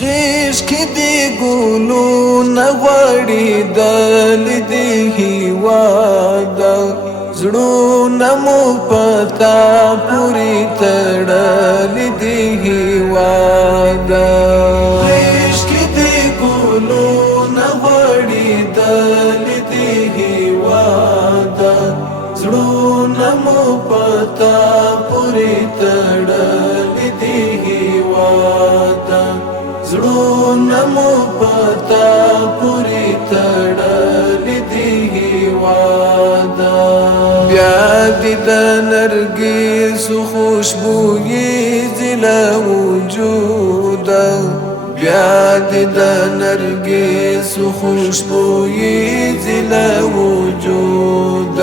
غیش کی دی ګلو نغړی دل دی هیوادا زړونه مو پتا پوری تړل دی هیوادا غیش کی دی ګلو نغړی دل دی هیوادا زړونه مو پتا پوری تړل دی هیوادا زړونه مو پتا پوری تړل دی هیوادا بیا دې د نرګس خوشبويي زلا وجود بیا دې د نرګس خوشبويي زلا وجود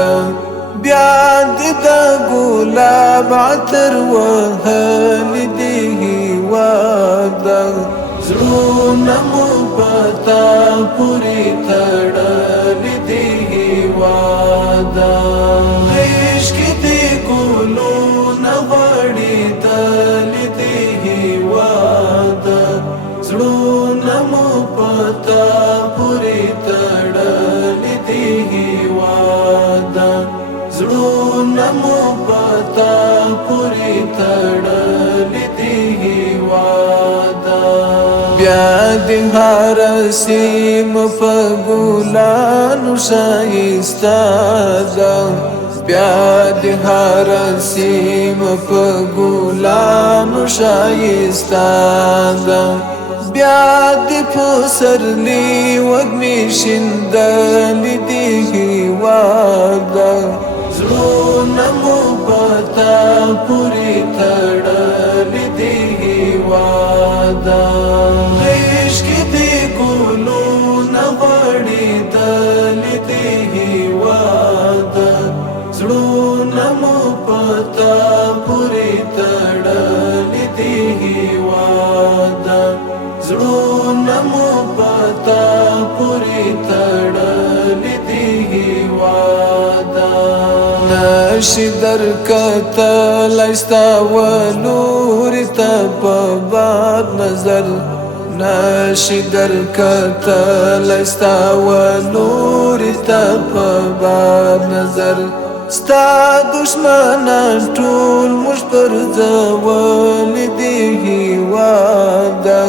بیا دې د ګلاب عطر وهل دی هیوادا زړونه مو پتا پوری تړل دی هیوادا عشق دی ګلو نغړی دل دی هیوادا زړونه مو پتا پوری تړل دی هیوادا زړونه مو پتا پوری تړل دی هیوادا بیا د هر سیم په ګلانو شایسته ده بیا د هر سیم په ګلانو شایسته ده بیا د پسرلی وږمې شیندلې دي هیوادا زړونه مو پتا پوری تړلې دي هیوادا عشق دی ګلو نغړی دل دی هیوادا زړونه مو پتا پوری تړلې دي هیوادا زړونه مو پتا پوری تړلې دي هیوادا نشي درکتل استا ولور ته په باد نظر نشي درکتل استا ولور ته په باد نظر ستا دشمنان ټول مش پر ځول دي هیوادا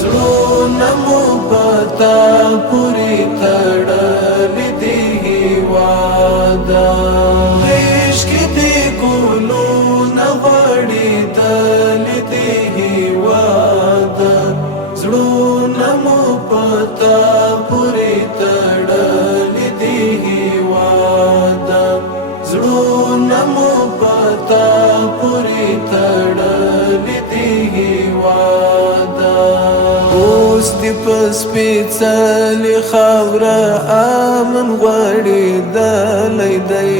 زړونه مو پتا پوری تړل دي هیوادا عشق دی ګلو نغړی دل دی هیوادا زړونه مو پتا پوری تړل دي هیوادا زړونه مو پتا پوری تړل دي هیوادا اوس دې پس پیڅلې خاوره امن غواړي دلی دی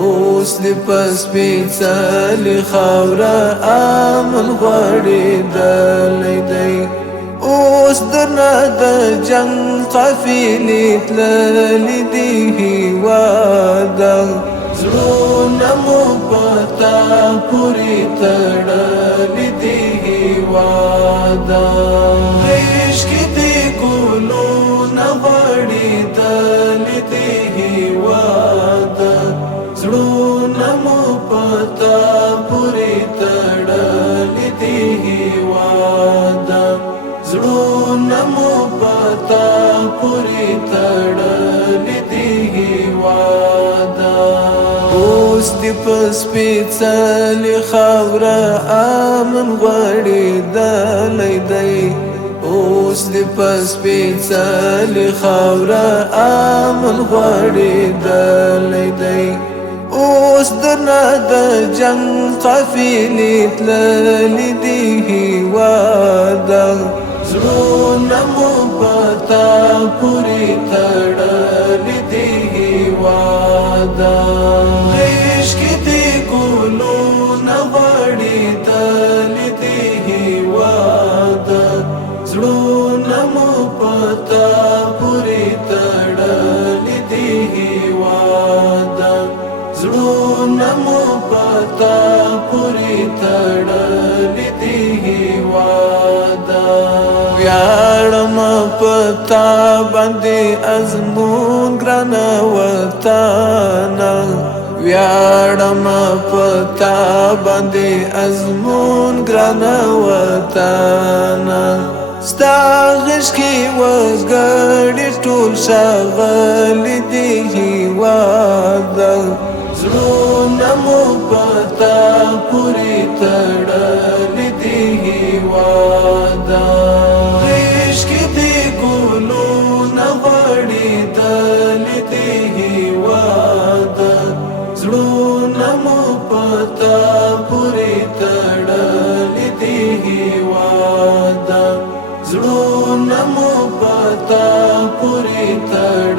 اوس دې پس پیڅلې خاوره امن غواړي دلی دی اوس درنه د جنگ قافلې تللې دي هیوادا زړونه مو پتا پوری تړلې دي هیوادا عشق دی ګلو نغړی دل دی هیوادا زړونه مو پتا پوری تړلې دي هیوادا زړونه مو پتا پوری تړلې دي هیوادا اوس دې پس پیڅلې خاوره امن غواړي دلی دی اوس دې پس پیڅلې خاوره امن غواړي دلی دی اوس درنه د جنگ قافلې تللې دي هیوادا زړونه مو پتا پوری تړلې دي هیوادا عشق دی ګلو نغړی دل دی هیوادا زړونه مو پتا پوری تړلې دي هیوادا زړونه مو پتا پوری تړلې دي هیوادا ویاړم پتا باندې ازمون ګران وطن ویاړم پتا باندې ازمون ګران وطن ستا غش کی وګړي ټول شغل دی هیواد زړونه مو پتا پوری تړل دی هیواد عشق دی ګلونه غړي دل دی هیواد زړونه مو پتا پوری تړل دی هیواد زړونه مو پتا پوری تړل